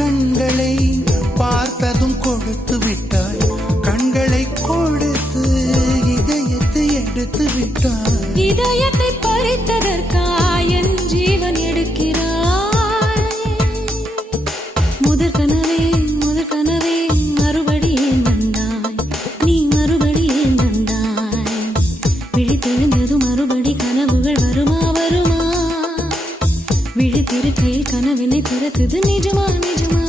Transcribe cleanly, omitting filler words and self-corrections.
கண்களை பார்த்ததும் கொடுத்து விட்டாய், கண்களை கொடுத்து இதயத்தை எடுத்து விட்டாய். இதயத்தை பறித்ததற்காய் என் ஜீவன் எடுக்கிறாய். முதற் கனவே மறுபடியும் வந்தாய், நீ மறுபடியும் வந்தாய். விழித்தெழுந்தது மறுபடி கனவுகள் வருமா வருமா? விழித்திருக்கையில் கனவினை துரத்துது நிஜமா நிஜமா?